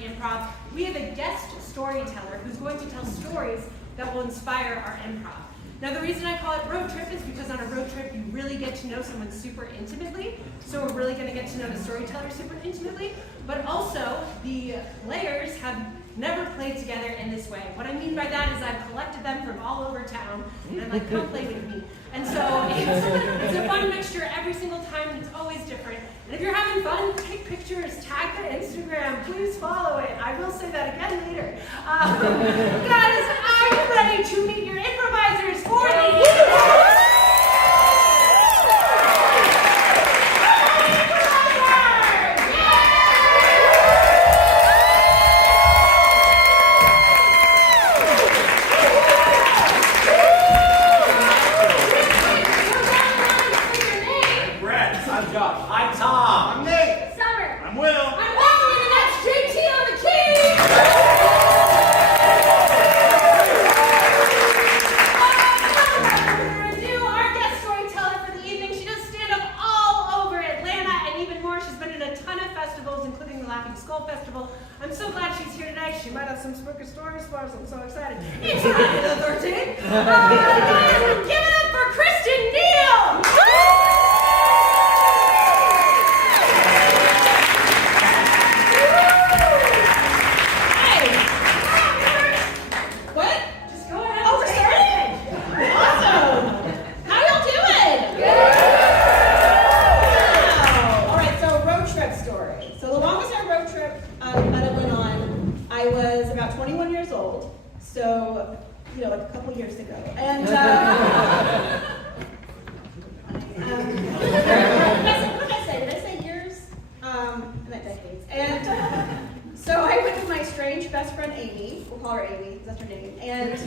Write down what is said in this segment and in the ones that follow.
Improv, we have a guest storyteller who's going to tell stories that will inspire our improv. Now the reason I call it road trip is because on a road trip you really get to know someone super intimately, so we're really going to get to know the storyteller super intimately, but also the players have never played together in this way. What I mean by that is I've collected them from all over town, and I'm like, come play with me. And so it's a fun mixture every single time, and it's always different. And if you're having fun, take pictures, tag the Instagram, please follow it. I will say that again later. Guys, are you ready to meet your improvisers for the evening? I'm so excited. It's Friday the 13th. Guys, give it up for Christin Neal! Hey! What? Just go ahead. Oh, we're starting? Awesome! How y'all doing? Wow! Alright, so road trip story. So the longest road trip that I went on, I was about 21 years old. So, you know, like a couple years ago. And, what did I say? Did I say years? I meant decades. And so I went with my strange best friend, Amy. We'll call her Amy, because that's her name. And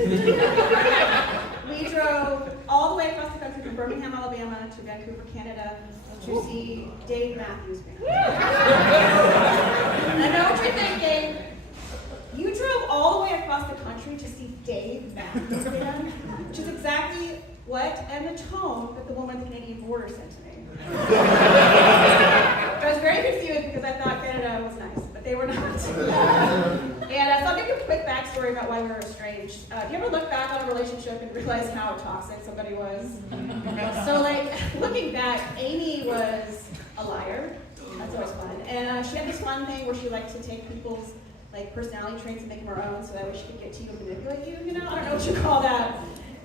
we drove all the way across the country from Birmingham, Alabama to Vancouver, Canada to see Dave Matthews Band. I know what you're thinking. You drove all the way across the country to see Dave Matthews Band, which is exactly what and the tone that the woman at the Canadian border sent to me. I was very confused because I thought Canada was nice, but they were not. And so I'll give you a quick backstory about why we were estranged. Do you ever look back on a relationship and realize how toxic somebody was? So, like, looking back, Amy was a liar. That's always fun. And she had this fun thing where she liked to take people's personality traits and make them her own, so that way she could get to you and manipulate you, you know? I don't know what you call that.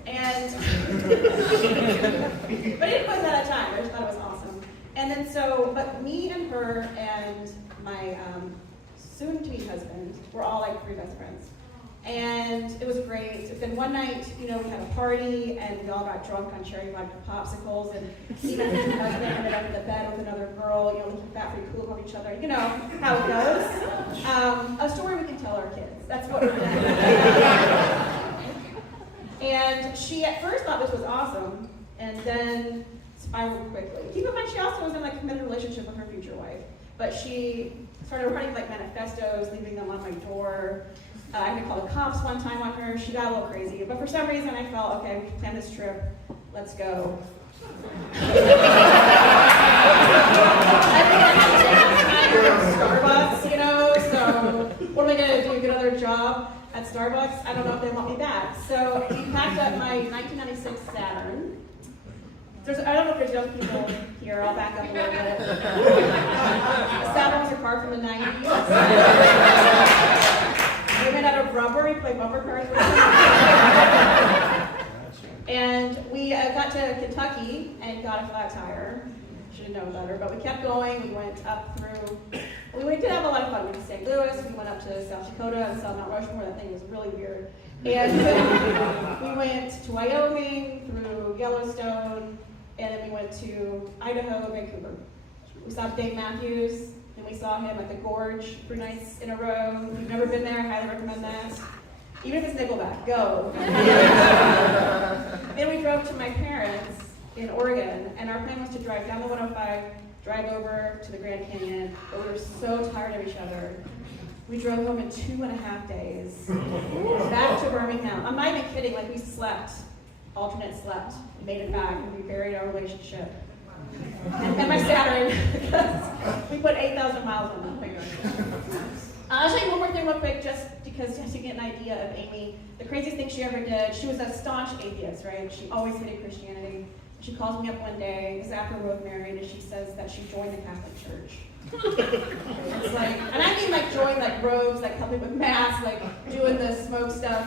And, but I didn't put that at a time. I just thought it was awesome. And then but me and her and my soon-to-be husband were all like three best friends. And it was great. Then one night, you know, we had a party and we all got drunk on cherry vodka popsicles, and even my husband ended up in the bed with another girl, you know, looking fat, pretty cool about each other. You know how it goes. A story we can tell our kids. That's what we're doing. And she at first thought this was awesome, and then spiraled quickly. Keep in mind, she also was in a committed relationship with her future wife, but she started writing manifestos, leaving them on my door. I had to call the cops one time on her. She got a little crazy, but for some reason I felt, okay, we can plan this trip. Let's go. Starbucks, you know. So what am I gonna do? Get another job? at Starbucks. I don't know if they want me back. So he packed up my 1996 Saturn. I don't know if there's young people here. I'll back up a little bit. Saturns are car from the 90s. They made out of rubber. You play bumper cars with them. And we got to Kentucky and got a flat tire. Should have known better, but we kept going. We went up through. We did have a lot of fun. We went to St. Louis. We went up to South Dakota and saw Mount Rushmore. That thing was really weird. And we went to Wyoming, through Yellowstone, and then we went to Idaho, Vancouver. We saw Dave Matthews, and we saw him at the Gorge 3 nights in a row. If you've never been there, I highly recommend that. Even if it's Nickelback, go. Then we drove to my parents in Oregon, and our plan was to drive down the 105, drive over to the Grand Canyon, but we were so tired of each other. We drove home in 2.5 days, back to Birmingham. I'm not even kidding, like we slept, alternate slept, made it back, and we buried our relationship. And my Saturn, because we put 8,000 miles on that thing. I'll show you one more thing real quick, just because to get an idea of Amy. The craziest thing she ever did, she was a staunch atheist, right? She always hated Christianity. She calls me up one day, this is after we were married, and she says that she joined the Catholic Church. It's like, and I mean like join like robes, like helping with mass, like doing the smoke stuff.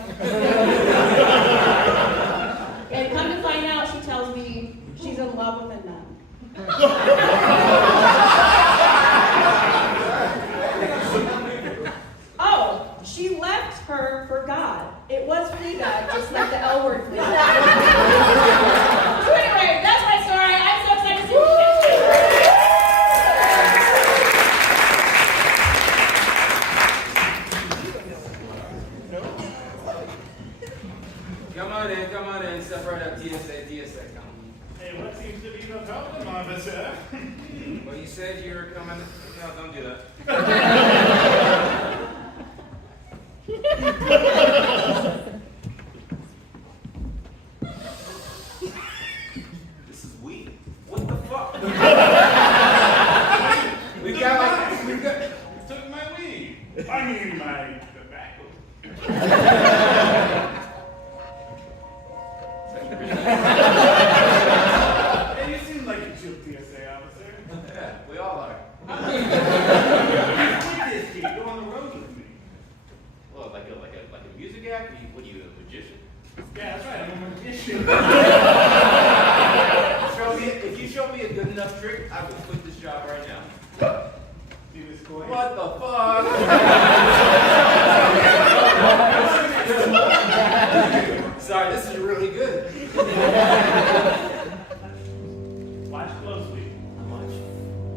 And come to find out, she tells me she's in love with a nun. Oh, she left her for God. It was flea God, just like the L word flea God. So anyway, that's my story. I'm so excited to see you guys. Come on in, step right up, TSA, come. Hey, what seems to be the problem, officer? Well, you said you were coming, no, don't do that. This is weed. What the fuck? we got. You took my weed. I mean, my tobacco. Hey, you seem like a chill TSA officer. Yeah, we all are. What is this kid? Go on the road with me. Well, like a music act? What are you, a magician? Yeah, that's right. I'm a magician. If you show me a good enough trick, I will quit this job right now. See this coin? What the fuck? Sorry, this is really good. Watch closely. How much?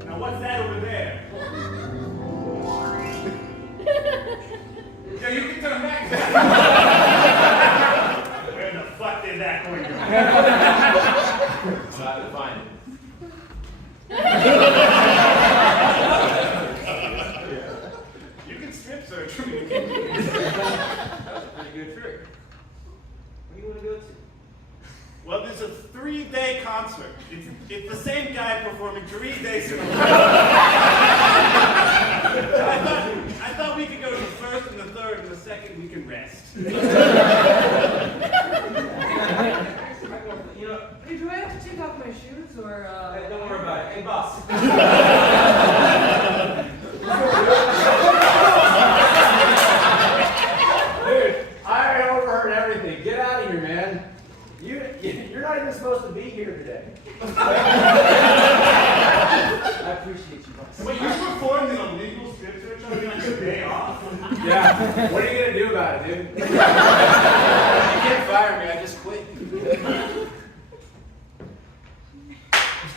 Now, what's that over there? Yeah, you can turn back. Where the fuck did that coin go? I'm about to find it. You can strip search me. That was a pretty good trick. Where do you want to go to? Well, there's a 3-day concert. It's the same guy performing 3 days in a row. I thought we could go to the first and the third, and the second we can rest. You know, Hey, do I have to take off my shoes or? hey, don't worry about it. Hey, boss. Dude, I overheard everything. Get out of here, man. You're not even supposed to be here today. I appreciate you, boss. Wait, you performed an illegal strip search on me on your day off? Yeah. What are you gonna do about it, dude? You can't fire me. I just quit.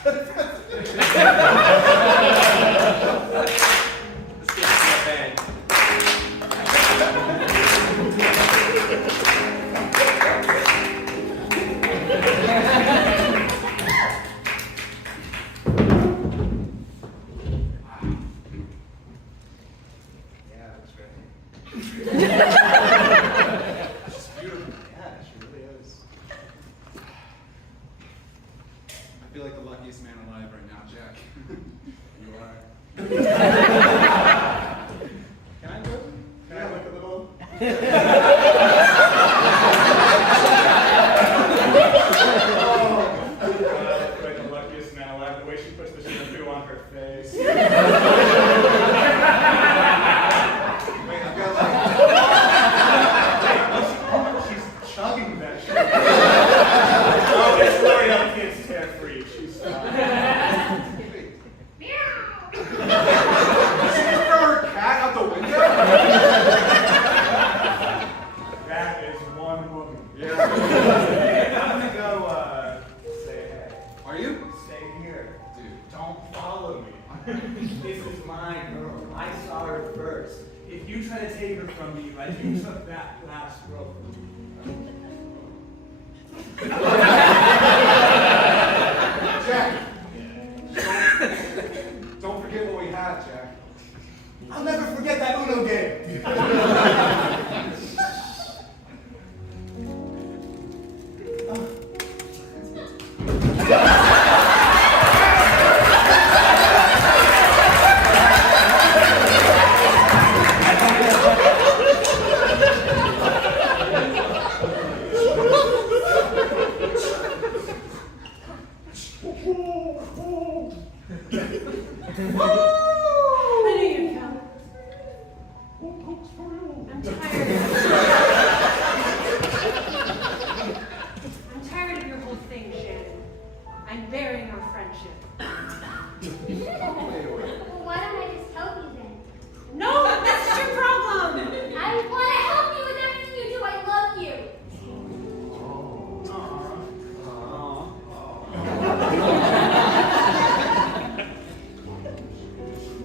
Let's get to that band. Yeah, that's right. She's beautiful. Yeah, she really is. I feel like the luckiest man alive right now, Jack. Quite the luckiest man alive, the way she puts the shampoo on her face. Wait, I've got like... She's chugging that shit. Oh, this storyteller kid's tear-free. She's fine. Did she just throw her cat out the window? That is one woman. Yeah. I'm gonna go, say hey. Are you? Stay here. Dude. Don't follow me. This is my girl. I saw her first. If you try to take her from me like you took that last girl from me. Jack. Don't forget what we had, Jack. I'll never forget that Uno game. I knew you'd come. I'm tired. I'm tired of your whole thing, Shannon. I'm burying our friendship. Well, why don't I just help you then? No, that's your problem. I want to help you with everything you do. I love you.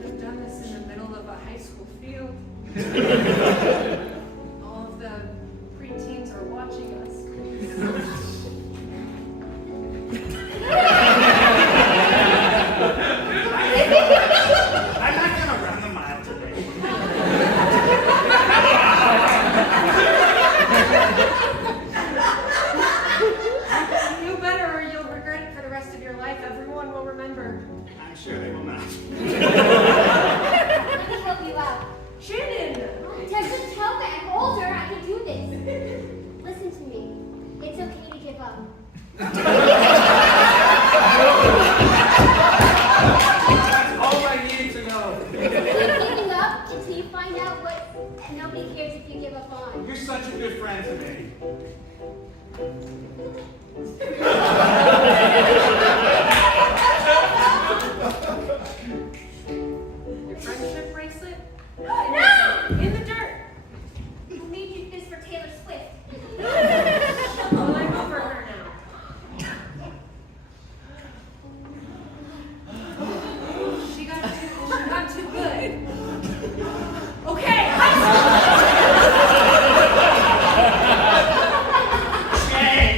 I've done this in the middle of a high school field. All of the preteens are watching us. I'm not gonna run the mile today. You better or you'll regret it for the rest of your life. Everyone will remember. I'm sure they will not. Let me help you out. Shannon! Just help me. I'm older. I can do this. Listen to me. It's okay to give up. That's all I need to know. Keep giving up until you find out what nobody cares if you give up on. You're such a good friend to me. Your friendship bracelet? No! In the dirt. Who made you this for Taylor Swift? Well, I'm over her now. She got too good. Okay, Shame!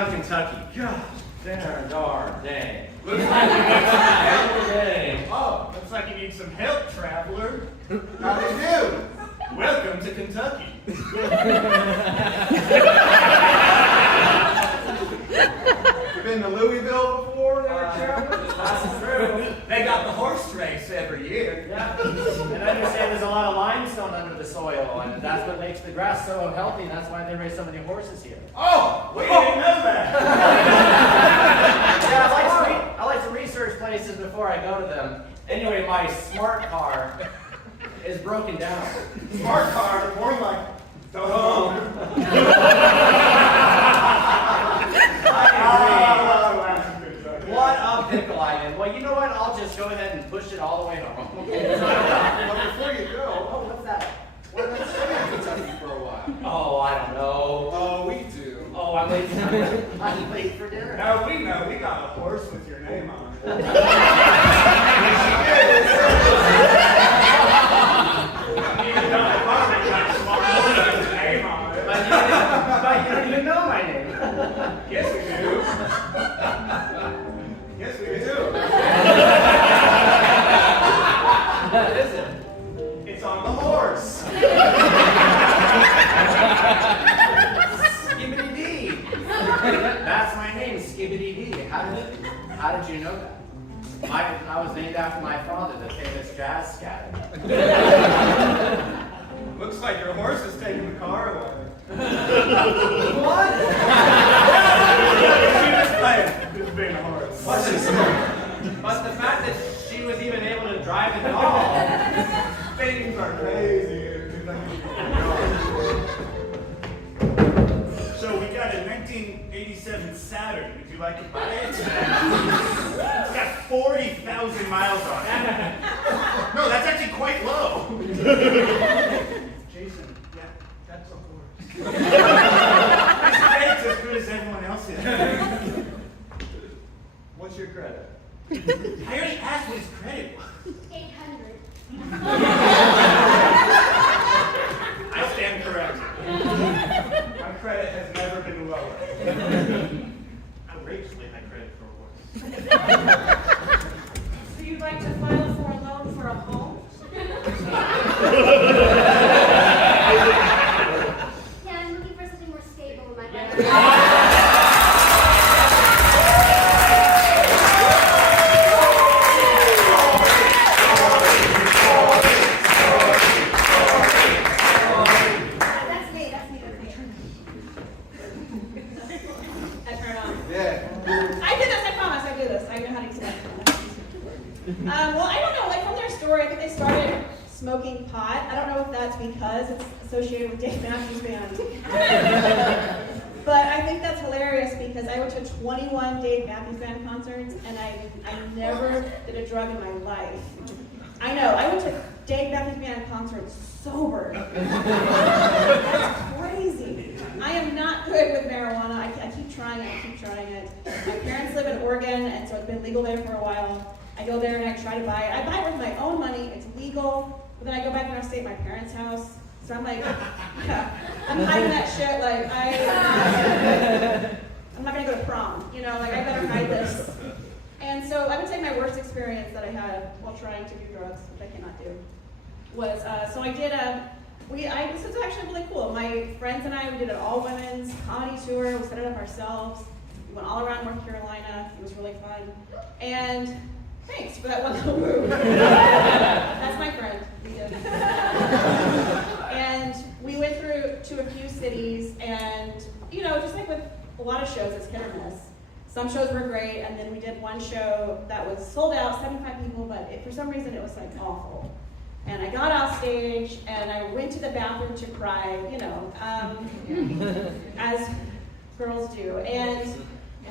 around Kentucky. Gosh, darn dang. Looks like you need some help. Dang. Oh, looks like you need some help, traveler. How do you do? Welcome to Kentucky. You been to Louisville before there, Travis? That's true. They got the horse race every year. Yeah. And I understand there's a lot of limestone under the soil, and that's what makes the grass so healthy, and that's why they raise so many horses here. Oh, we didn't know that. Yeah, I like to research places before I go to them. Anyway, my smart car is broken down. Smart car, more like dumb. What a pickle I am. Well, you know what? I'll just go ahead and push it all the way home. But before you go, Oh, what's that? why not stay in Kentucky for a while? Oh, I don't know. Oh, we do. Oh, I'm late for dinner. No, we know. We got a horse with your name on it. You got a farm, you got a smart horse with your name on it. But you don't even know my name. Yes, we do. Yes, we do. What is it? It's on the horse. Skibbity Dee. That's my name, Skibbity Dee. How did you know that? I was named after my father, the famous jazz scatter. Looks like your horse is taking the car away. What? She was playing. Just being a horse. But the fact that she was even able to drive it at all. Things are crazy. So we got a 1987 Saturn. Would you like to buy it? It's got 40,000 miles on it. No, that's actually quite low. Jason, yeah, that's a horse. His credit's as good as everyone else's. What's your credit? I already asked what his credit was. 800. I stand corrected. My credit has never been lower. Outrageously high credit for a horse. So you'd like to file for a loan for a home? Yeah, I'm looking for something more stable in my life. Well, I don't know, like from their story, I think they started smoking pot. I don't know if that's because it's associated with Dave Matthews Band. But I think that's hilarious because I went to 21 Dave Matthews Band concerts and I never did a drug in my life. I know, I went to Dave Matthews Band concerts sober. That's crazy. I am not good with marijuana. I keep trying it. My parents live in Oregon, and so it's been legal there for a while. I go there and I try to buy it. I buy it with my own money. It's legal. But then I go back and I stay at my parents' house. So I'm like, yeah, I'm hiding that shit. Like, I'm not going to go to prom. You know, like, I better hide this. And so I would say my worst experience that I had while trying to do drugs, which I cannot do, was, so I did this was actually really cool. My friends and I, we did an all-women's comedy tour. We set it up ourselves. We went all around North Carolina. It was really fun. And thanks for that one little move. That's my friend. We did. And we went through to a few cities, and you know, just like with a lot of shows, it's hit or miss. Some shows were great, and then we did one show that was sold out, 75 people, but for some reason it was like awful. And I got off stage, and I went to the bathroom to cry, you know, as girls do. And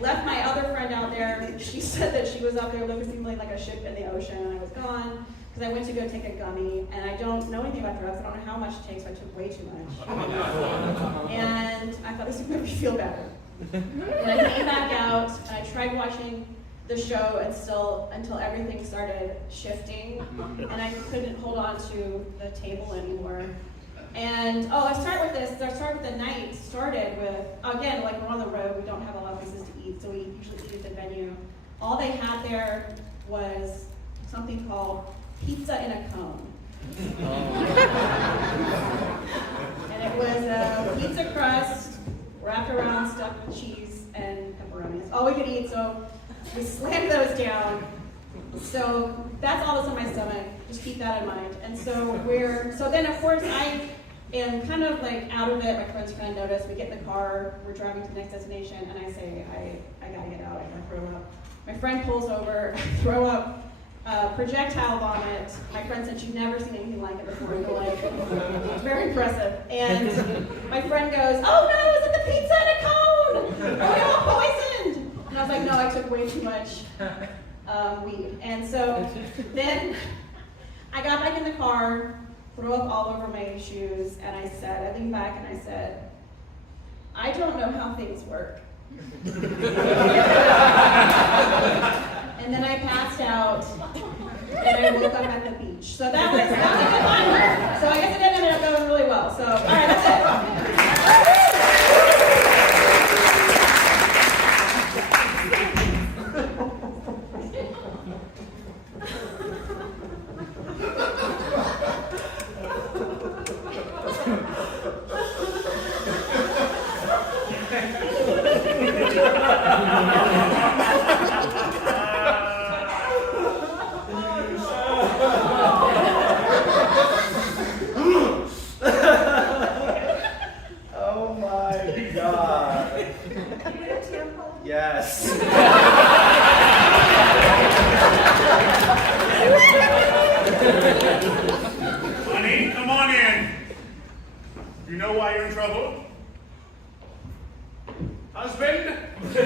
left my other friend out there. She said that she was out there looking like a ship in the ocean, and I was gone because I went to go take a gummy, and I don't know anything about drugs. I don't know how much it takes, so I took way too much. And I thought this would make me feel better. And I came back out, and I tried watching the show until everything started shifting, and I couldn't hold on to the table anymore. And I start with this. I start with the night. Started with, again, like we're on the road. We don't have a lot of places to eat, so we usually eat at the venue. All they had there was something called pizza in a cone. And it was a pizza crust wrapped around, stuffed with cheese and pepperoni. It's all we could eat, so we slammed those down. So that's all that's in my stomach. Just keep that in mind. And so then of course I am kind of like out of it. My friends kind of notice. We get in the car, we're driving to the next destination, and I say, I gotta get out, I gotta throw up. My friend pulls over, throw up, projectile vomit. My friend said she'd never seen anything like it before in her life. It's very impressive. And my friend goes, oh no, is it the pizza in a cone? Are we all poisoned? And I was like, no, I took way too much weed. And so then I got back in the car, threw up all over my shoes, and I leaned back and I said, I don't know how things work. And then I passed out, and I woke up at the beach. So that was a good one. So I guess it ended up going really well. So, all right, that's it. Yes. Honey, come on in. You know why you're in trouble? Husband? Do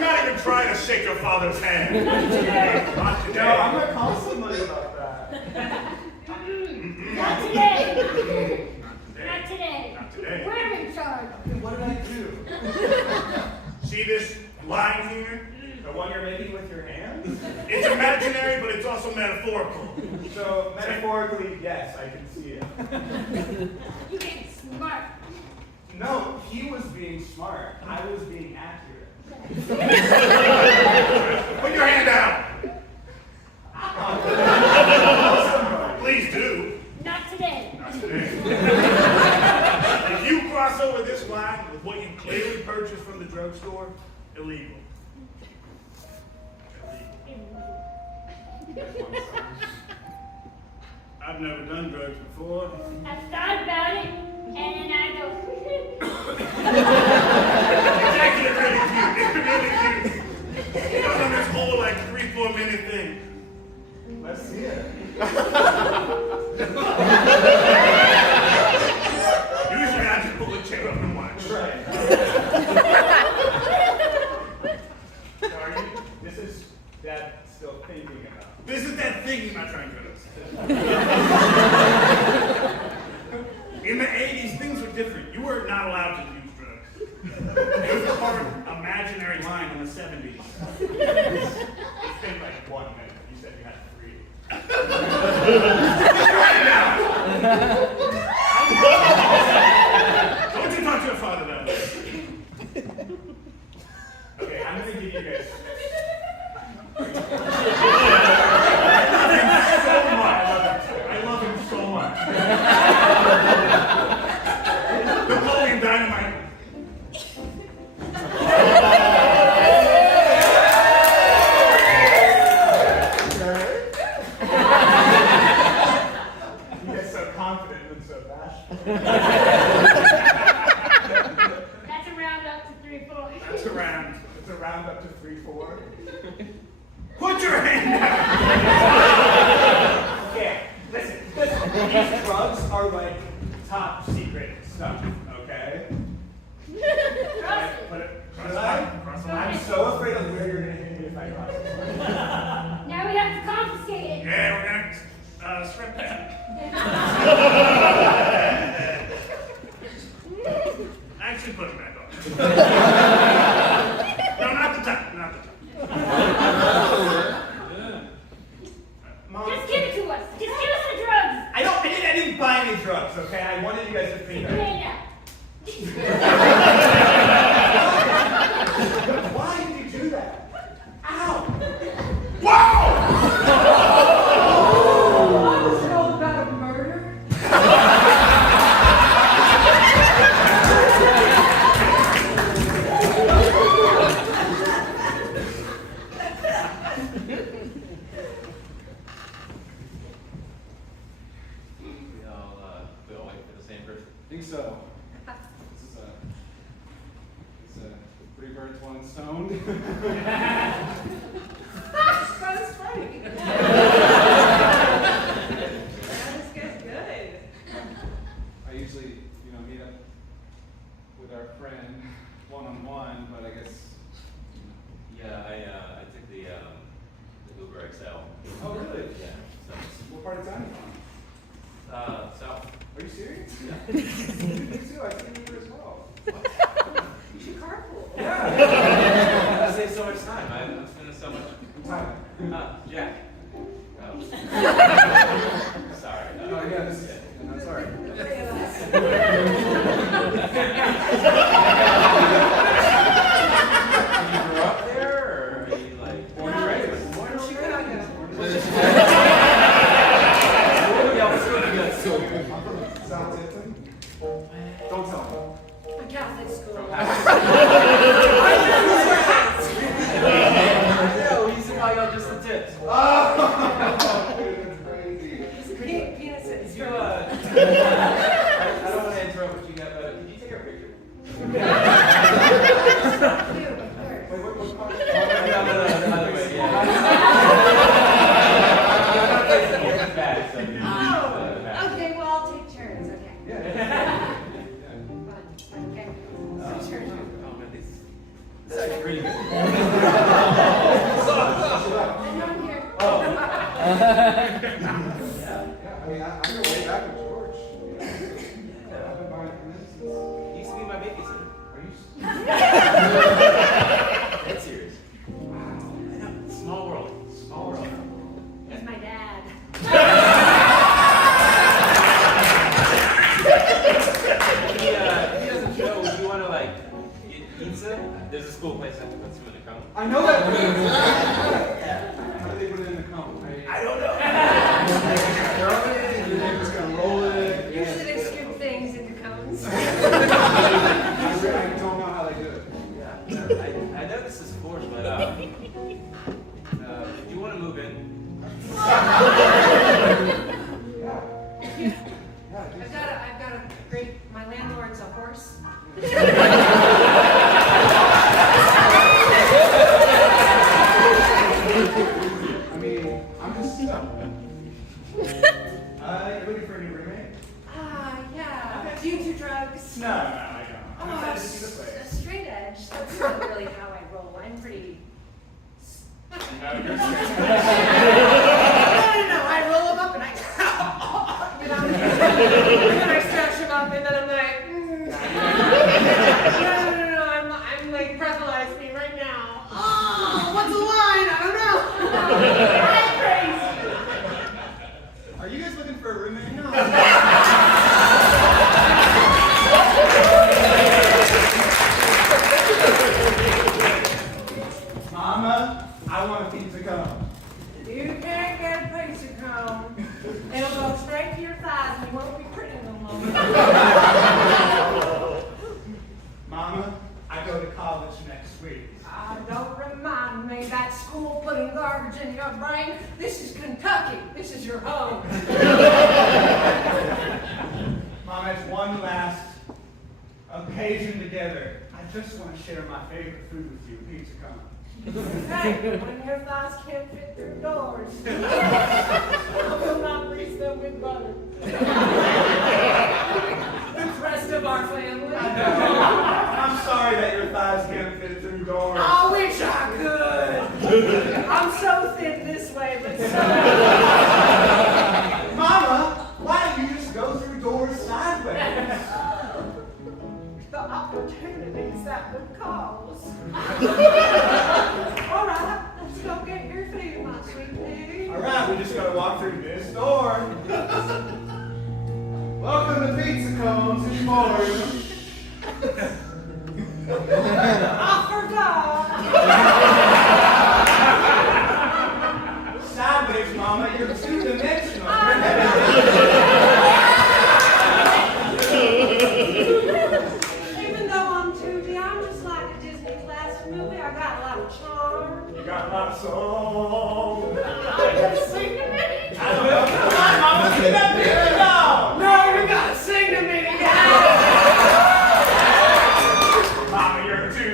not even try to shake your father's hand. Not today. No, I'm gonna call somebody about that. Not today. Not today. Not today. Not today. We're in charge. What did I do? See this line here? The one you're making with your hand? It's imaginary, but it's also metaphorical. So, metaphorically, yes, I can see it. You get smart. No, he was being smart. I was being accurate. Put your hand out. Please do. Not today. Not today. If you cross over this line with what you clearly purchased from the drugstore, illegal. I've never done drugs before. I've thought about it, and then I go. It's actually really cute. It's really cute. It goes on this whole like 3-4 minute thing. Let's see it. Usually I just pull the chair up and watch. Right. Sorry, this is that still thinking about. This is that thing I'm trying to do. In the 80s, things were different. You were not allowed to use drugs. It was a part of imaginary line in the 70s. It's been like 1 minute. You said you had 3. Right now. Don't you talk to your father that way. Okay, I'm gonna give you guys. I love him so much. Napoleon Dynamite. You get so confident and so bashful. That's a round up to 3-4. That's around. It's a round up to 3-4. Put your hand out. Okay, listen. These drugs are like top secret stuff, okay? Brosy. Put it, Cross should the I? line. Cross the line. I'm so afraid of where you're gonna hit me if I cross this line. Now we have to confiscate it. Yeah, we're gonna strip that. Actually, put it back on. No, not the top. Not the top. stoned. That's funny. This guy's good. I usually, meet up with our friend one-on-one, but I guess. Yeah, I took the Uber XL. Oh, really? Yeah. What part of town are you from? South. Are you serious? Yeah. Me too. I took an Uber as well. You should carpool. Yeah. I save so much time. I'm spending so much. Time. Jack. Oh. Sorry. Oh, yeah, this is. I'm sorry. You grew up there, or are you like born and raised? Born in Chicago. Yeah, what's really good? So I'm from South Tipton. Don't tell me. A Catholic school. I know, he's about y'all just the tips. Oh, dude, that's crazy. Penises. You, I don't want to interrupt what you got, but could you take our picture? Wait, what part? The other way, yeah. Oh, okay, well, I'll take turns, okay. Yeah. Fun. Okay. So turn. Oh man, this is actually pretty good. I know I'm here. Yeah, I mean, I go way back with George. I've been buying from him since. He used to be my babysitter. Are you? That's serious. Wow. I know. Small world. Small world. He's my dad. If he doesn't show, if you want to like get pizza, there's a school place that puts him in the cone. I know that. How do they put it in the cone? I don't know. Throw it in, and then just gonna roll it. Usually they scoop things into cones. I don't know how they do it. Yeah. I know this is forced, but do you want to move in? I've got a great, my landlord's a horse. I mean, I'm just. You're looking for a new roommate? Yeah. Do you do drugs? No, I don't. I'm Oh, excited to see the a place. straight edge. That's not really how I roll. I'm pretty. No, you're No, I roll them up and I. You know, and then I stretch them up and then I'm like. No, I'm like breathalyze me right now. Oh, what's the line? I don't know. I'm crazy. Are you guys looking for a roommate? No. Mama, I want a pizza cone. You can't get a pizza cone. It'll go straight to your thighs and you won't be pretty no more. Mama, I go to college next week. Don't remind me that school putting garbage in your brain. This is Kentucky. This is your home. Mama, it's one last occasion together. I just want to share my favorite food with you, pizza cone. Hey, when your thighs can't fit through doors, I will not grease them with butter. The rest of our family. I'm sorry that your thighs can't fit through doors. I wish I could. I'm so thin this way, but so. Mama, why don't you just go through doors sideways? The opportunities that would cause. All right, let's go get your food, my sweet pea. All right, we just gotta walk through this door. Welcome to Pizza Cones in Florida. I forgot. Sideways, Mama, you're two-dimensional. Even though I'm 2D, I'm just like a Disney classic movie. I got a lot of charm. You got lots of soul. I'm just singing it. I don't know. Come on, Mama, get that pizza down. No, you gotta sing to me together. Mama, you're two.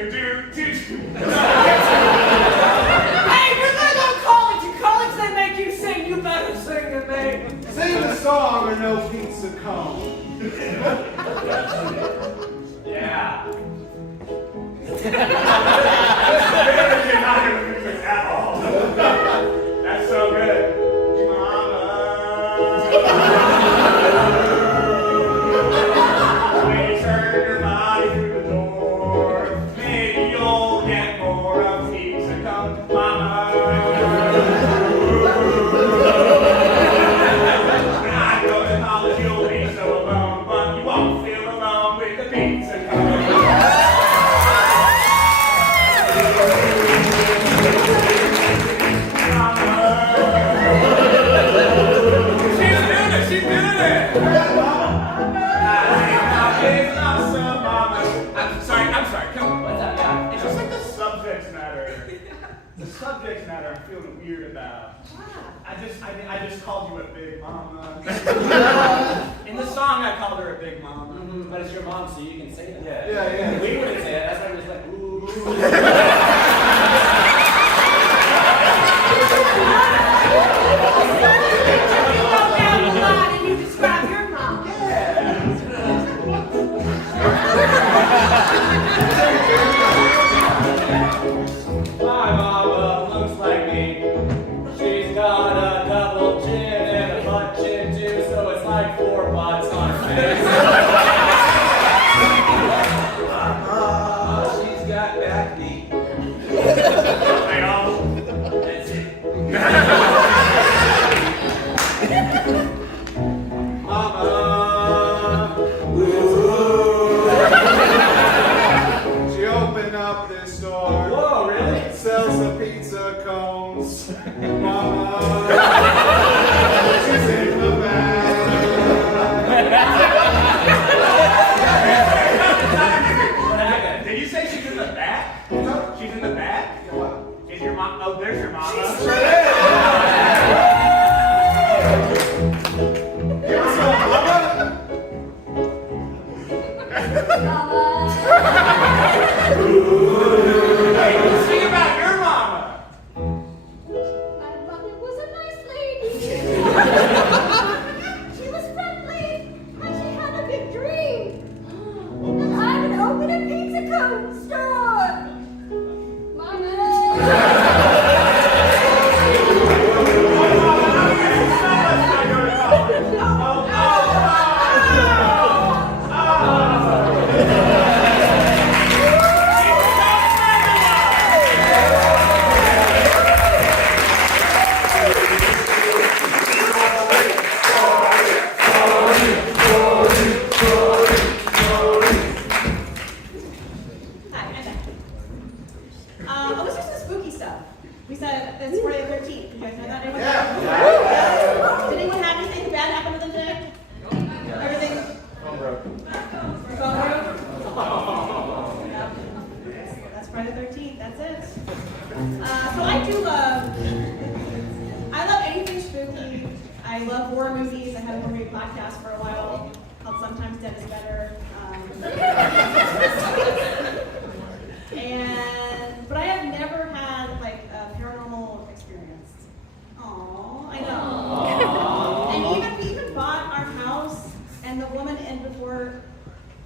She's doing it! It's awesome, Mama. I'm sorry, come on. What's up, yeah? It's just like the subject matter. The subject matter I'm feeling weird about. I just called you a big mama. In the song, I called her a big mama. Mm-hmm, but it's your mom, so you can say that. Yeah. We wouldn't say it. That's why we're just like, ooh. You go down the line and you describe your mom. My mama looks like me. She's got a double chin and a butt chin too, so it's like 4 butts on her face. She's got back knee. I know. That's it. Mama. She opened up this store. Whoa, really? Sells the pizza cones. Mama. She's in the bag. Did you say she's in the back? She's in the back? Is your mom? Oh, there's your mama. Give us some, Mama. Hey, sing about your mama. My mother was a nice lady. She was friendly, and she had a big dream. That I would open a pizza cone store. But I have never had like a paranormal experience. Aww, I know. And we even bought our house, and the woman in before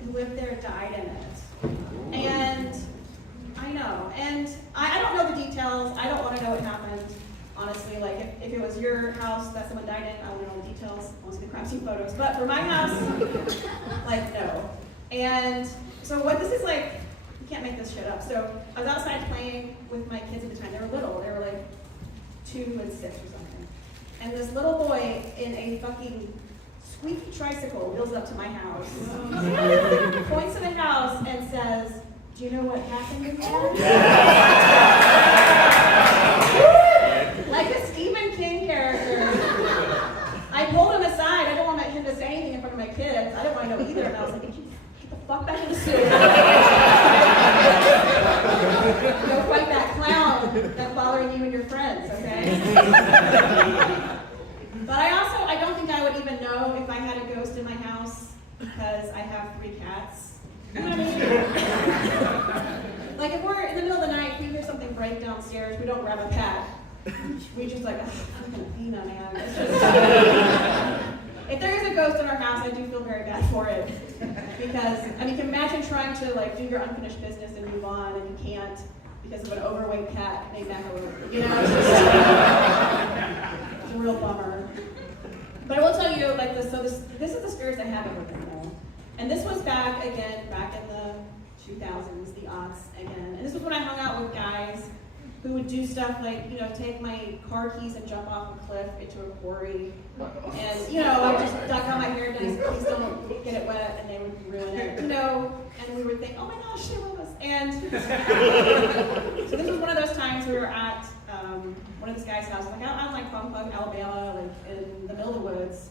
who lived there died in it. And I know, and I don't know the details. I don't want to know what happened. Honestly, like if it was your house that someone died in, I want to know the details. I want to see the crime scene photos. But for my house, like no. And so what this is like, you can't make this shit up. So I was outside playing with my kids at the time. They were little. They were like 2 and 6 or something. And this little boy in a fucking squeaky tricycle wheels up to my house, points to the house and says, "Do you know what happened in there?" Like a Stephen King character. I pulled him aside. I didn't want him to say anything in front of my kids. I didn't want to know either. And I was like, "Get the fuck back in the suit. Go fight that clown that's bothering you and your friends, okay?" But I don't think I would even know if I had a ghost in my house because I have 3 cats. You know what I mean? Like if we're in the middle of the night, we hear something break downstairs, we don't grab a cat. We just like, I'm gonna pee on man. It's just... If there is a ghost in our house, I do feel very bad for it. Because, I mean, you can imagine trying to like do your unfinished business and move on, and you can't because of an overweight cat named Macaroon. You know, it's a real bummer. But I will tell you, like this. So this is the spirits I have over there, though. And this was back in the 2000s, the aughts again. And this was when I hung out with guys who would do stuff like, take my car keys and jump off a cliff into a quarry. And, I would just duck out my hair down, please don't get it wet, and they would ruin it, and we would think, oh my gosh, they love us. And so this was one of those times we were at one of this guy's house, like out in like Bumfuck, Alabama, like in the middle of the woods,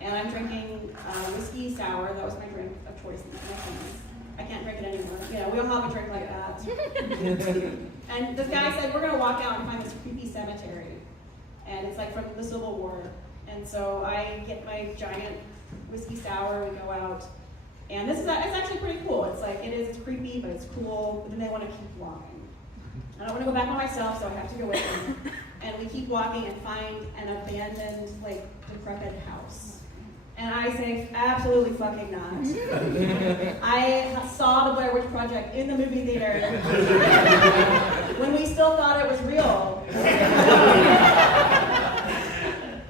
and I'm drinking whiskey sour. That was my drink of choice in my family. I can't drink it anymore. We all have a drink like that. And this guy said, we're going to walk out and find this creepy cemetery. And it's like from the Civil War. And so I get my giant whiskey sour, we go out. And it's actually pretty cool. It's creepy, but it's cool. But then they want to keep walking. I don't want to go back by myself, so I have to go with them. And we keep walking and find an abandoned, decrepit house. And I say, absolutely fucking not. I saw the Blair Witch Project in the movie theater when we still thought it was real.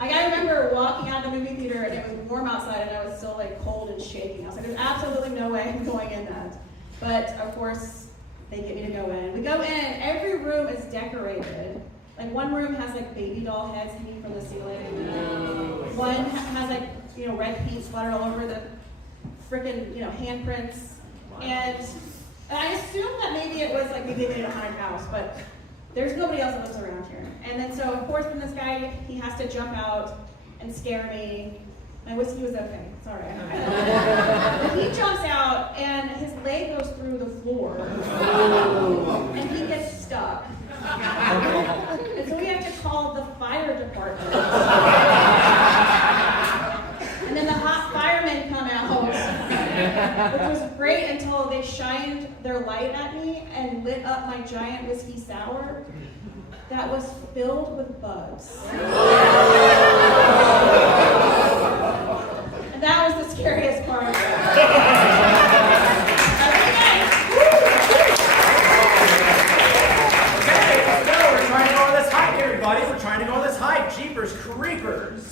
I remember walking out of the movie theater and it was warm outside and I was still cold and shaking. I was like, there's absolutely no way I'm going in that. But of course, they get me to go in. We go in, every room is decorated. One room has baby doll heads hanging from the ceiling. One has red paint splattered all over the frickin' handprints. And I assumed that maybe it was maybe they made a haunted house, but there's nobody else that lives around here. And then so of course when this guy, he has to jump out and scare me. My whiskey was okay, it's all right. But he jumps out and his leg goes through the floor and he gets stuck. And so we have to call the fire department. And then the hot firemen come out, which was great until they shined their light at me and lit up my giant whiskey sour that was filled with bugs. And that was the scariest part. We're trying to go on this hike. Jeepers creepers.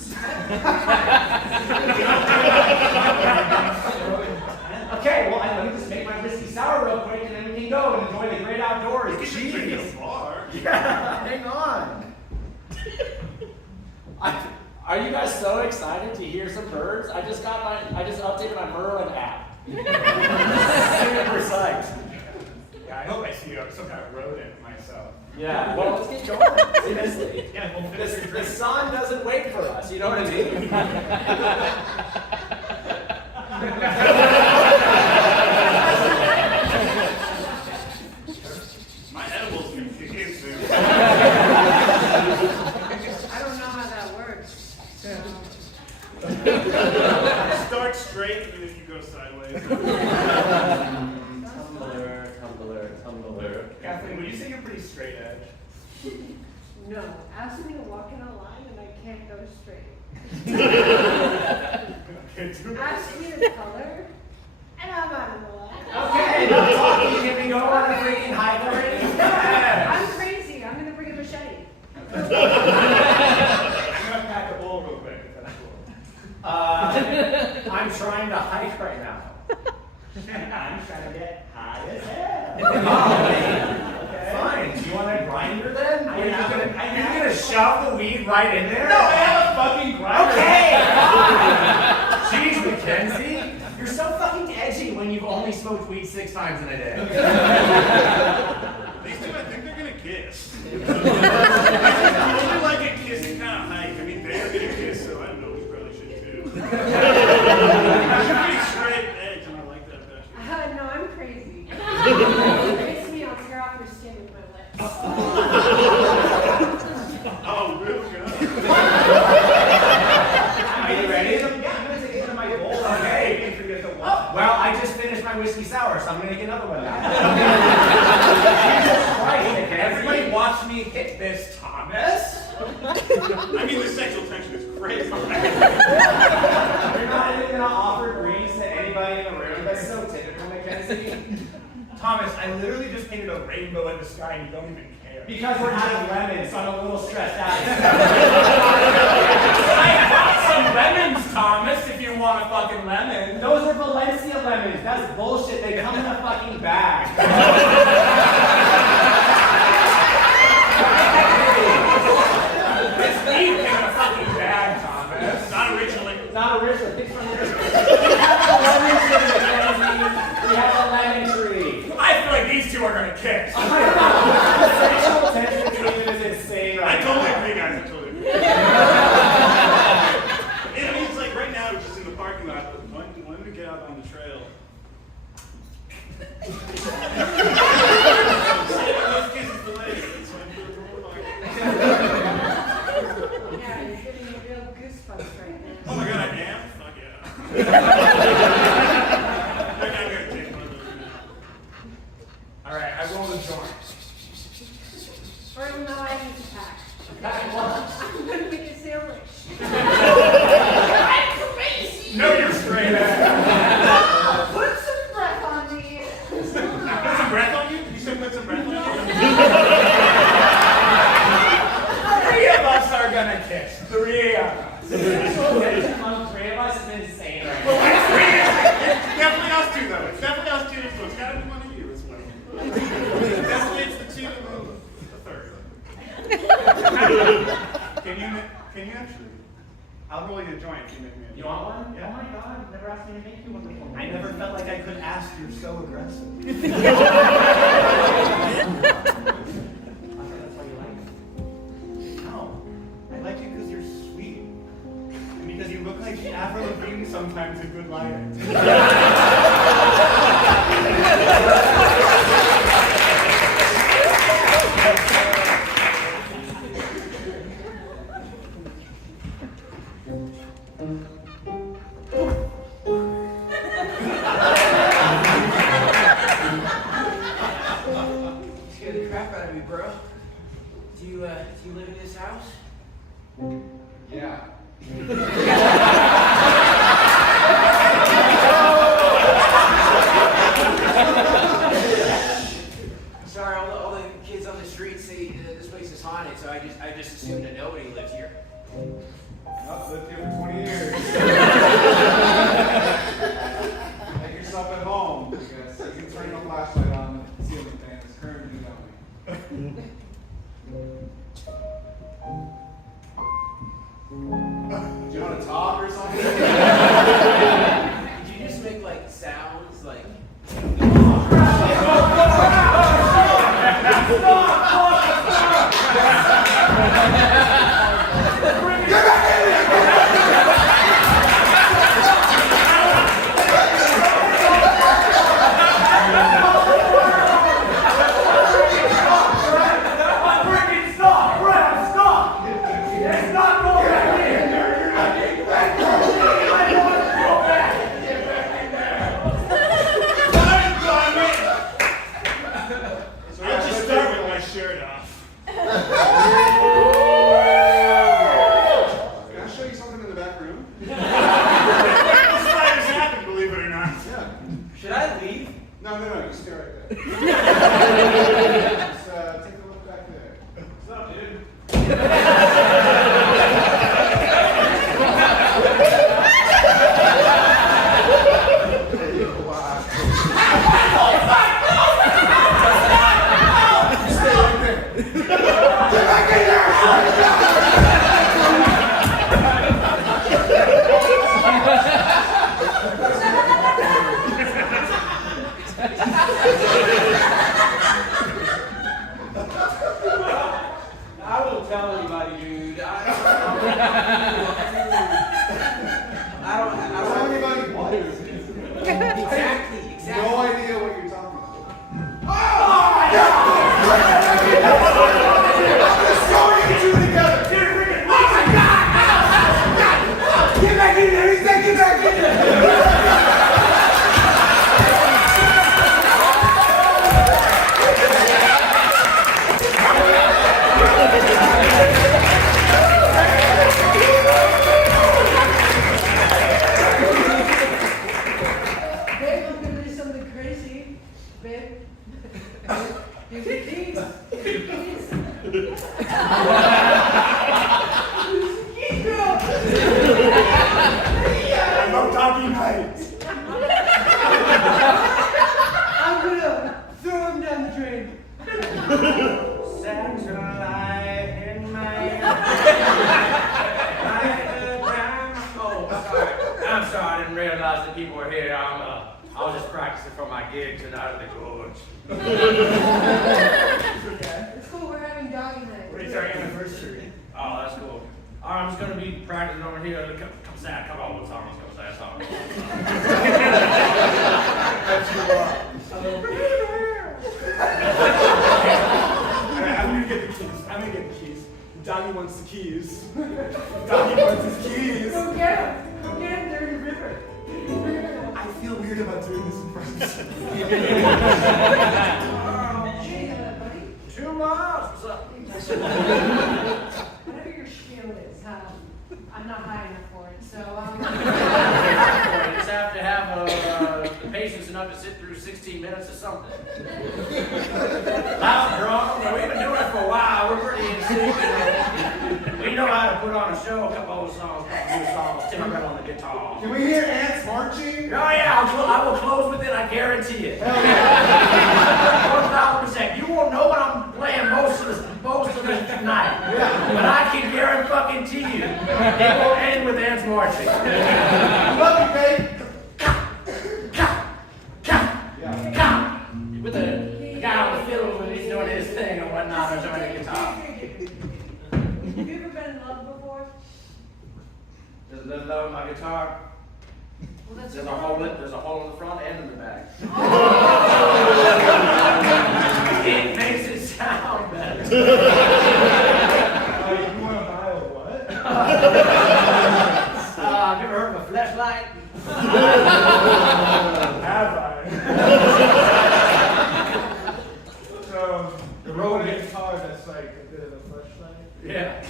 Okay, well, let me just make my whiskey sour real quick, and then we can go and enjoy the great outdoors. Jeez. Yeah, hang on. Are you guys so excited to hear some birds? I just updated my Merlin app. Super psyched. Yeah, I hope I see some kind of rodent myself. Yeah, well, let's get going. Seriously. Yeah, well, The sun doesn't wait for us, you know what I mean? My edibles can kick in soon. I don't know how that works. Start straight and then you go sideways. Tumbler. Kathleen, would you say you're pretty straight edge? No, ask me to walk in a line and I can't go straight. Ask me the color and I'm out of the line. Okay, no talking. Can we go on a freaking hike already? I'm crazy. I'm going to bring a machete. I'm gonna pack a bowl real quick if that's cool. I'm trying to hike right now. I'm trying to get high as hell. Okay. Fine. Do you want a grinder then? You're gonna shove the weed right in there? No, I have a fucking grinder. Okay. Jeez, Mackenzie, you're so fucking edgy when you've only smoked weed 6 times in a day. These two, I think they're gonna kiss. It's only like a kissing kind of hike. I mean, they're gonna kiss, so I know we probably should too. You're pretty straight edge, and I like that about you. No, I'm crazy. Kiss me, I'll tear off your skin with my lips. Oh, real good. Are you ready? Yeah, I'm gonna take it in my bowl. Okay. And forget the water. Well, I just finished my whiskey sour, so I'm gonna make another one now. Jesus Christ, Everybody watch me hit this, Thomas. I mean, the sexual tension is crazy. You're not even gonna offer greens to anybody in the room. That's so typical, Mackenzie. Thomas, I literally just painted a rainbow in the sky and you don't even care. Because we're out of lemons, so I'm a little stressed out. I brought some lemons, Thomas, if you want a fucking lemon. Those are Valencia lemons. That's bullshit. They come in a fucking bag. Or no, I need to pack. Pack what? I'm gonna make a sandwich. I'm crazy. No, you're straight ass. Put some breath on me. Put some breath on you? You said put some breath on you? Three of us are gonna kiss. Three of us. Among three of us is insane right Well, now. it's three. It's definitely us two, though. It's definitely us two, so it's gotta be one of you as well. Definitely it's the two and the third. Can you actually? I'll roll you a joint if you make me a You want one? Yeah. Oh my god, you never asked me to make you one before. I never felt like I could ask. You're so aggressive. I think that's why you like me. No, I like you because you're sweet. And because you look like Avril Lavigne sometimes in good lighting. Scared the crap out of me, bro. Do you live in this house? Yeah. Sorry, all the kids on the street say this place is haunted, so I just assumed that nobody lives here. I've lived here for 20 years. Make yourself at home, because you can turn the flashlight on the ceiling fan. It's currently going. Do you want to talk or something? Did you just make like sounds like? in my house. What's up? Whatever your spiel is, I'm not high enough for it, so, You just have to have the patience enough to sit through 16 minutes of something. Loud and drunk. We've been doing it for a while. We're pretty in sync. We know how to put on a show, a couple old songs, new songs, Tim Red on the guitar. Can we hear ants marching? Oh yeah, I will close with it, I guarantee it. Hell yeah. 1,000%. You won't know what I'm playing most of the night. Yeah. But I can guarantee you, it will end with ants marching. Love you, babe. With the guy on the fiddle when he's doing his thing and whatnot, or doing the guitar. have you ever been in love before? There's a little love in my guitar. Well, that's There's a hole in the front and in the back. It makes it sound better. You want to buy a what? Have you ever heard of a flashlight? Have I? So, the road guitar that's like a bit of a flashlight. Yeah.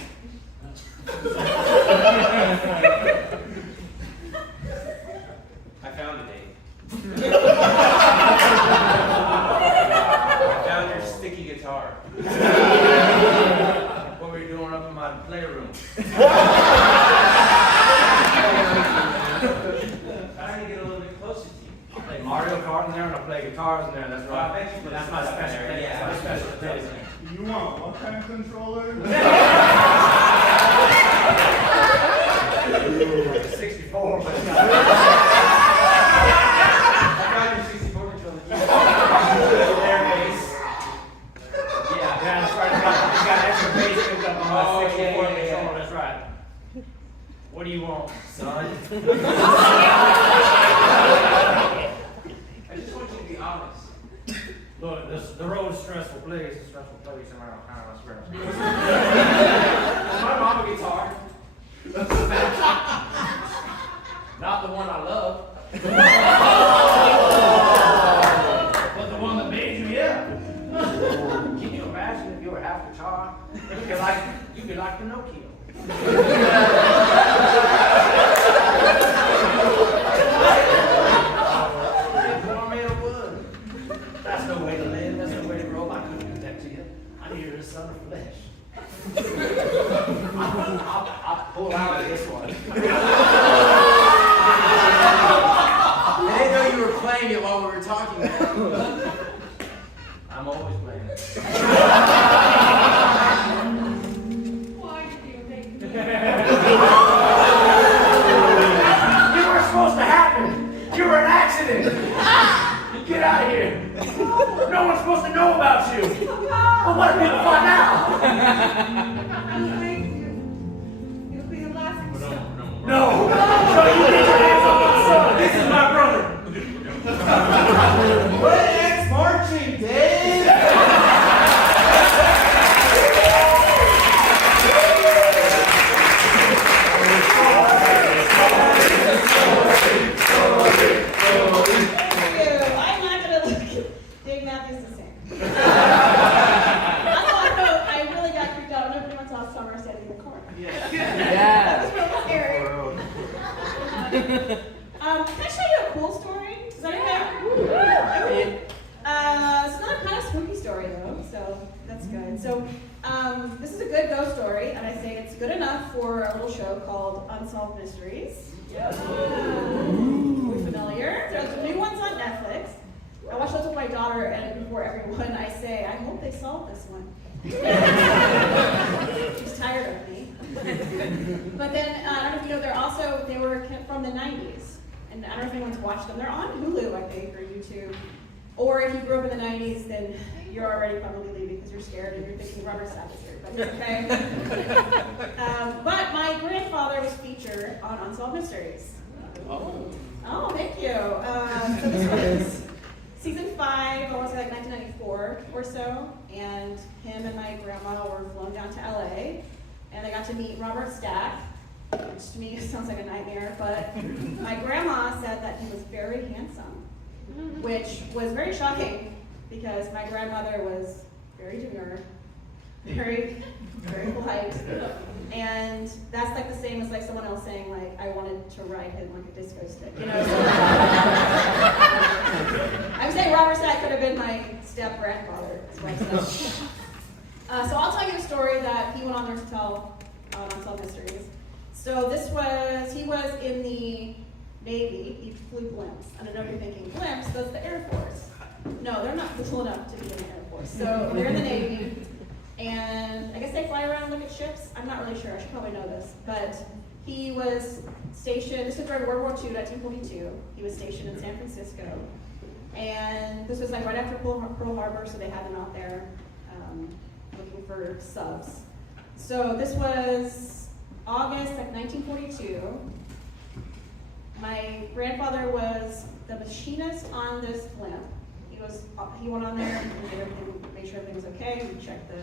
I found a date. I found your sticky guitar. What were you doing up in my playroom? Trying to get a little bit closer to you. I play Mario Kart in there and I play guitars in there. That's Well, I right. bet you put That's some my stuff in special there, thing. yeah. That's my special thing. You want what kind of controller? 64, but it's got I found your 64 controller. air bass. Yeah. Yeah, that's right. It's got extra bass picked up on my Oh, 64 yeah. controller. That's right. What do you want, son? I just want you to be honest. Look, the road is stressful place. It's a stressful place. I swear. Does my mom a guitar? Not the one I love. But the one that made you, yeah. Can you imagine if you were half guitar? You'd be like Pinocchio. Born made of wood. That's no way to live. That's no way to grow. I couldn't do that to you. I needed a son of flesh. I'll pull out of this one. I didn't know you were playing it while we were talking about it. I'm always playing it. Why did you make me? You were supposed to happen. You were an accident. Get out of here. No one's supposed to know about you. Well, what if people find out? Thank you. It'll be a lasting stone. No. So you get your hands off my son. This is my brother. What ants marching, Dave? I'm not gonna look Dave Matthews the same. I really got creeped out. I don't know if anyone saw Summer standing in the corner. Yeah. Scary. Can I show you a cool story? Is that okay? It's not a kind of spooky story though, so that's good. So this is a good ghost story, and I say it's good enough for a little show called Unsolved Mysteries. Are we familiar? There's some new ones on Netflix. I watch those with my daughter, and before everyone, I say, I hope they solve this one. She's tired of me. But then, I don't know if you know, they were from the 90s. And I don't know if anyone's watched them. They're on Hulu, I think, or YouTube. Or if you grew up in the 90s, then you're already probably leaving because you're scared and you're thinking rubber stamp is here, but okay. But my grandfather was featured on Unsolved Mysteries. Oh, thank you. So this was season 5, I want to say like 1994 or so, and him and my grandma were flown down to LA, and I got to meet Robert Stack, which to me sounds like a nightmare, but my grandma said that he was very handsome, which was very shocking because my grandmother was very demure very, very polite. And that's like the same as like someone else saying like, I wanted to ride him like a disco stick, you know? So, I'm saying Robert Stack could have been my step-grandfather. That's what I'm saying. So I'll tell you a story that he went on there to tell on Unsolved Mysteries. So he was in the Navy, he flew blimps. And I know you're thinking, blimps, that's the Air Force. No, they're not cool enough to be in the Air Force. So they're in the Navy, and I guess they fly around and look at ships. I'm not really sure, I should probably know this. But he was stationed, this was during World War II, 1942. He was stationed in San Francisco. And this was like right after Pearl Harbor, so they had him out there looking for subs. So this was August of 1942. My grandfather was the machinist on this blimp. He went on there and made sure everything was okay. He checked the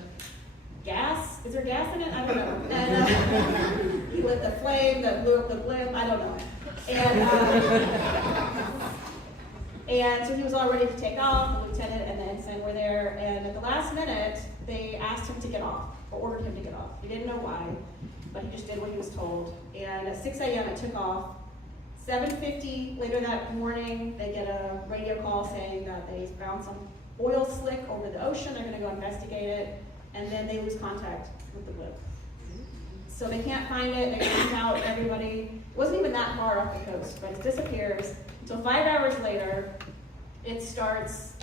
gas. Is there gas in it? I don't know. And he lit the flame that blew up the blimp. I don't know. And so he was all ready to take off. The lieutenant and the ensign were there. And at the last minute, they asked him to get off, or ordered him to get off. He didn't know why, but he just did what he was told. And at 6 a.m. it took off. 7:50 later that morning, they get a radio call saying that they found some oil slick over the ocean. They're going to go investigate it, and then they lose contact with the blimp. So they can't find it. They reach out everybody. It wasn't even that far off the coast, but it disappears. So 5 hours later, it starts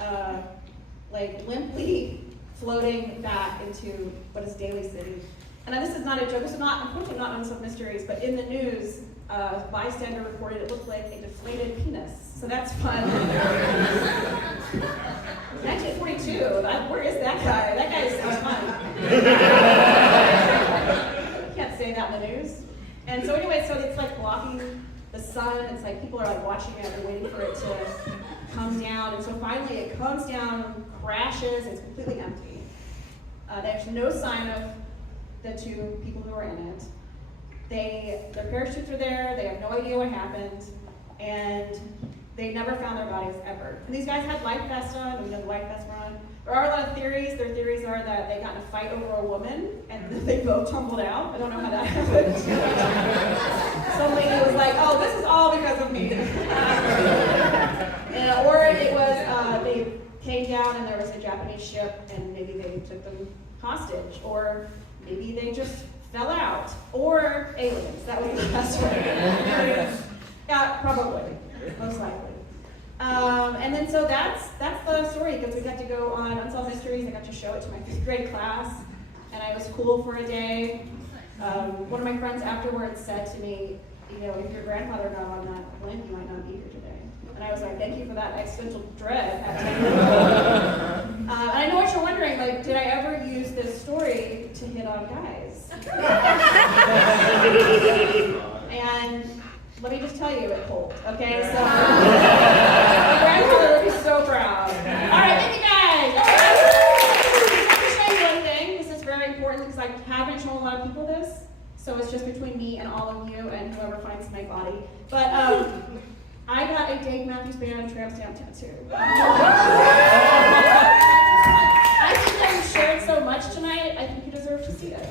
like limply floating back into what is Daly City. And this is not a joke. This is not, unfortunately, not Unsolved Mysteries, but in the news, a bystander reported it looked like a deflated penis. So that's fun. 1942, where is that guy? That guy sounds fun. You can't say that in the news. And so anyway, so it's like blocking the sun. It's like people are like watching it and waiting for it to come down. And so finally it comes down, crashes, it's completely empty. There's no sign of the two people who were in it. Their parachutes are there, they have no idea what happened, and they never found their bodies ever. And these guys had life vests on, and we know the life vests were on. There are a lot of theories. Their theories are that they got in a fight over a woman, and they both tumbled out. I don't know how that happened. Some lady was like, oh, this is all because of me. Or it was, they came down and there was a Japanese ship, and maybe they took them hostage, or maybe they just fell out, or aliens. That would be the best way. Yeah, probably, most likely. And then so that's the story, because we got to go on Unsolved Mysteries. I got to show it to my 5th grade class, and I was cool for a day. One of my friends afterwards said to me, you know, if your grandfather got on that blimp, you might not be here today. And I was like, thank you for that existential dread at 10 years old. And I know what you're wondering, like, did I ever use this story to hit on guys? And let me just tell you, it pulled, okay? So, my grandfather would be so proud. All right, thank you guys. All right. Let me show you one thing. This is very important because I haven't shown a lot of people this. So it's just between me and all of you and whoever finds my body. But I got a Dave Matthews Band tramp stamp tattoo. I think that you shared so much tonight, I think you deserve to see it.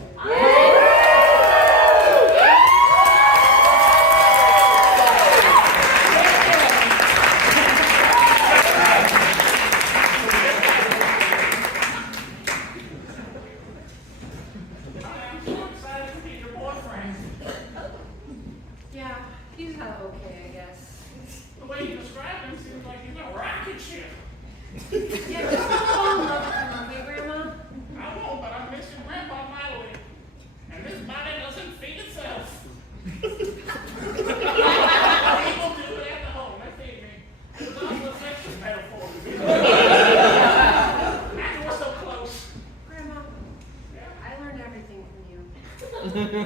Yeah, just fall in love with him, okay, Grandma? I won't, but I'm missing Grandpa Madeline. And this body doesn't feed itself. People do it at the home, they feed me. It was also a sexist metaphor. After we're so close. Grandma, Yeah. I learned everything from you.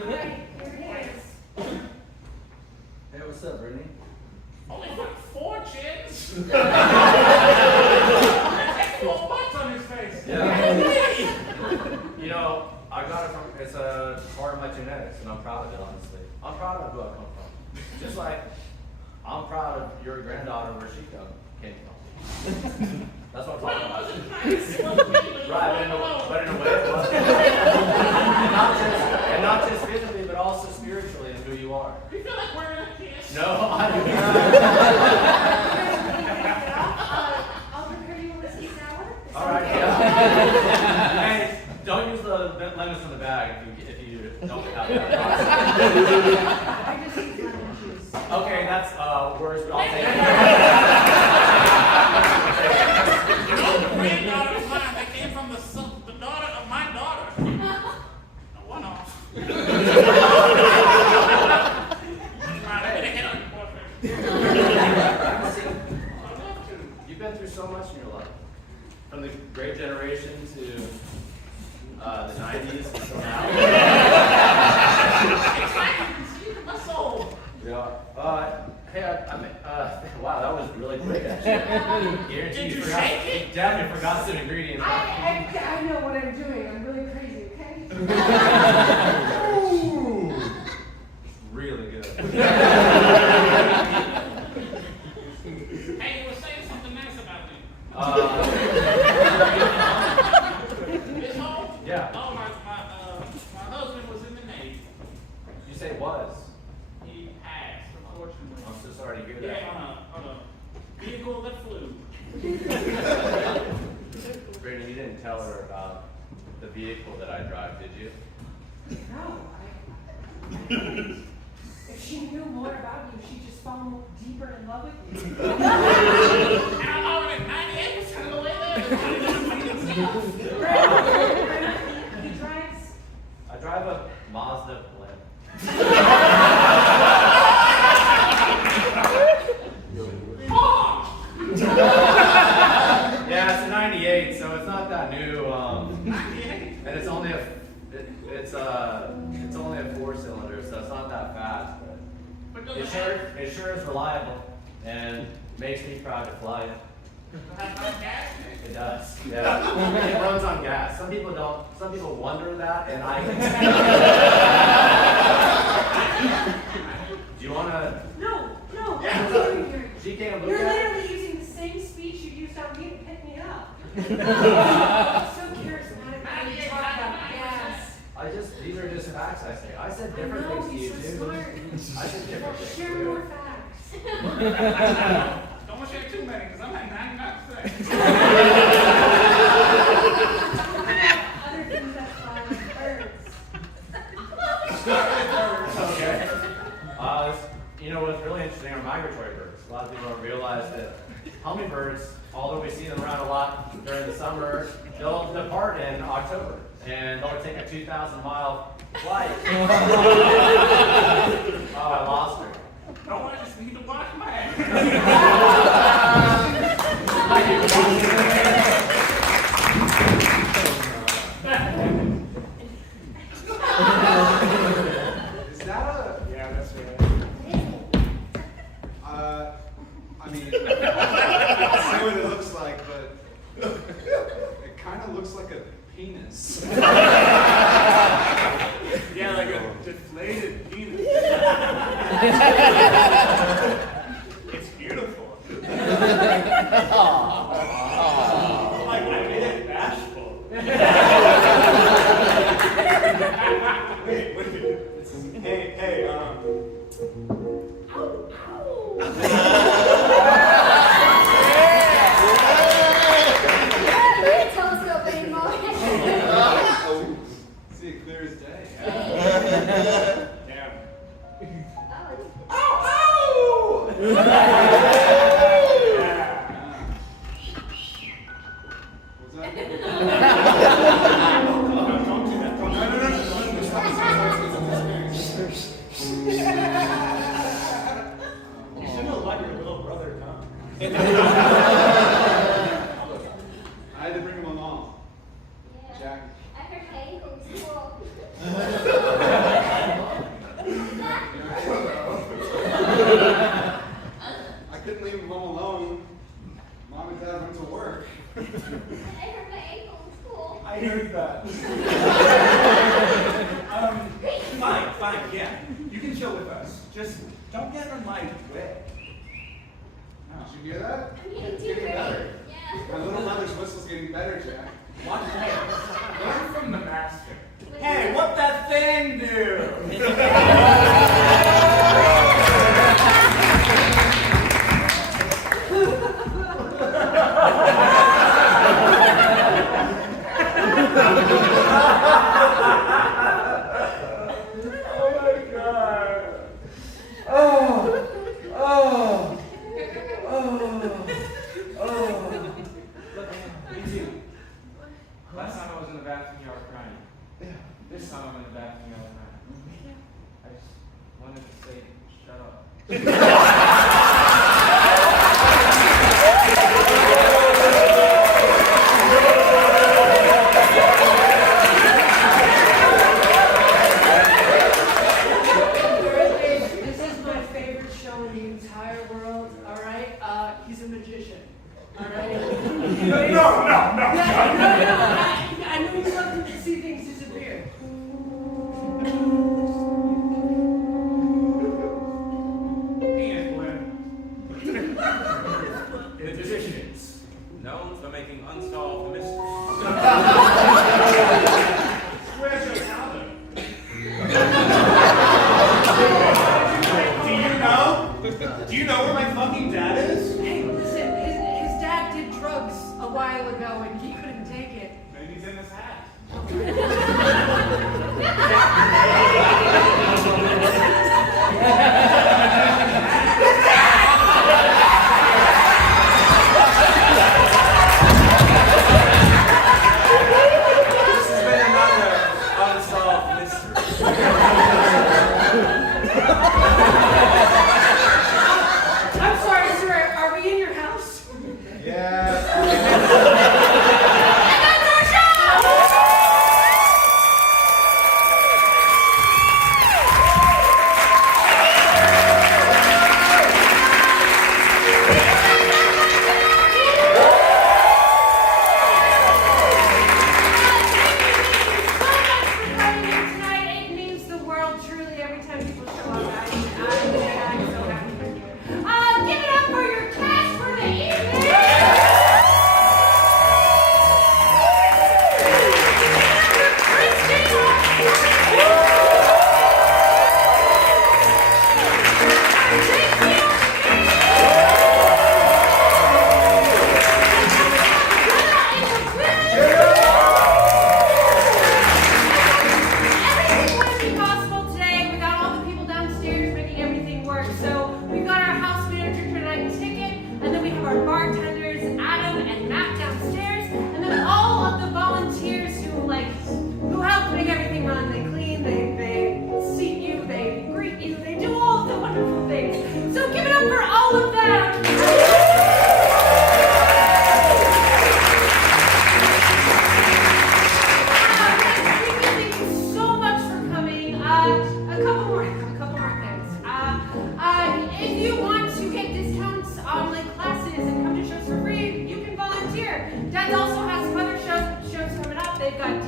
Right, here it is. Hey, what's up, Brittany? Only like 4 chins. Full butts on his face. You know, I got it from, it's a part of my genetics, and I'm proud of it, honestly. I'm proud of who I come from. Just like I'm proud of your granddaughter where she came from. That's what I'm talking about. It wasn't nice. It wasn't nice. Right, but in a way it was. and not just physically, but also spiritually in who you are. Do you feel like wearing a kiss? No, I do. I'll prepare you a whiskey sour. All right, yeah. Hey, don't use the lemons from the bag if you don't have that. I just use lemon juice. Okay, that's worse, but I'll take it. You know, the granddaughter of mine that came from the daughter of my daughter. A one-off. Right, I better head on your boyfriend. You've been through so much in your life. From the Great Generation to the 90s until now. It's like you can see it in my soul. Yeah. Hey, wow, that was really quick, actually. Did you shake it? Definitely forgot some ingredients. I know what I'm doing. I'm really crazy, okay? Ooh, really good. Hey, you were saying something nice about me. This home? Yeah. Oh, my husband was in the Navy. You say was. He passed, unfortunately. I'm so sorry to hear that. Yeah, on a vehicle that flew. Brittany, you didn't tell her about the vehicle that I drive, did you? No, if she knew more about you, she'd just fall deeper in love with you. I'm already 98% of the way there. He drives. I drive a Mazda blimp. Yeah, it's a 98, so it's not that new. And it's only it's only a 4-cylinder, so it's not that fast. But it sure is reliable and makes me proud to fly it. It does. Yeah. It runs on gas. Some people don't. Some people wonder that, and I. Do you wanna? No. Yeah. What are you doing here? She can't look You're at. literally using the same speech you used on me to pick me up. So charismatic when you talk about gas. These are just facts I say. I said different I know, things to you he's so too. smart. I said different things. Share to more you. facts. Don't want to share too many, because I'm at 99%. Other things that fly like birds. Okay. You know what's really interesting are migratory birds. A lot of people don't realize that hummingbirds, although we see them around a lot during the summer, they'll depart in October and they'll take a 2,000-mile flight. Oh, I lost her. No, I just need to wash my hands. Is that a? Yeah, that's right. I mean, I'll say what it looks like, but it kind of looks like a penis. Yeah, like a deflated penis. It's beautiful. Like, I made it bashful. Wait. Hey, Telescope anymore. See it clear as day. damn. What's that? Don't do that. You should have let your little brother come. I had to bring him along. Jack. I heard hay from school. I couldn't leave him home alone. Mom and Dad went to work. I hurt my ankle in school. I heard that. Fine, yeah. You can chill with us. Just don't get in my way. Did you hear that? I'm getting too Getting great. better. Yeah. My little brother's whistle's getting better, Jack. Watch it. Learn from the master. Hey, what that thing do? Oh my God. Me too. Last time I was in the bathroom, y'all were crying. This time I'm in the bathroom, y'all are crying. I just wanted to say, shut up. This is my favorite show in the entire world, alright? He's a magician, alright? No. I know you love to see things disappear. And Quinn. The magicians. Known for making unsolved mysteries. Where's your father? Do you know where my fucking dad is? Hey, listen, his dad did drugs a while ago and he couldn't take it. Maybe he's in his hat. This has been another unsolved mystery. I'm sorry, sir, are we in your house? Yeah.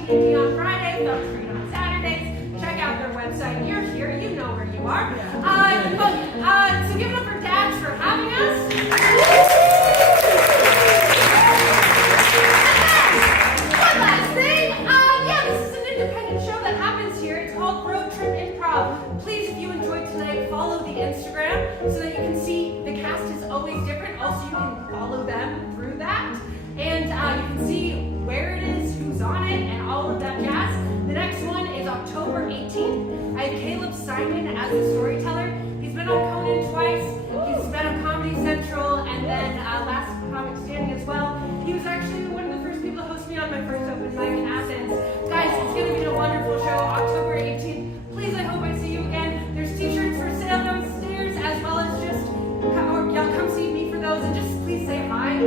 D&D on Friday, Film Street on Saturdays. Check out their website. You're here, you know where you are. So give it up for dads for having us. One last thing. This is an independent show that happens here. It's called Road Trip Improv. Please, if you enjoyed tonight, follow the Instagram so that you can see the cast is always different. Also, you can follow them through that. And you can see where it is, who's on it, and all of that jazz. The next one is October 18th. I have Caleb Simon as the storyteller. He's been on Conan twice. He's been on Comedy Central, and then Last Comic Standing as well. He was actually one of the first people to host me on my first open mic in Athens. Guys, it's going to be a wonderful show, October 18th. Please, I hope I see you again. There's t-shirts for sale downstairs, as well as just, y'all come see me for those, and just please say hi.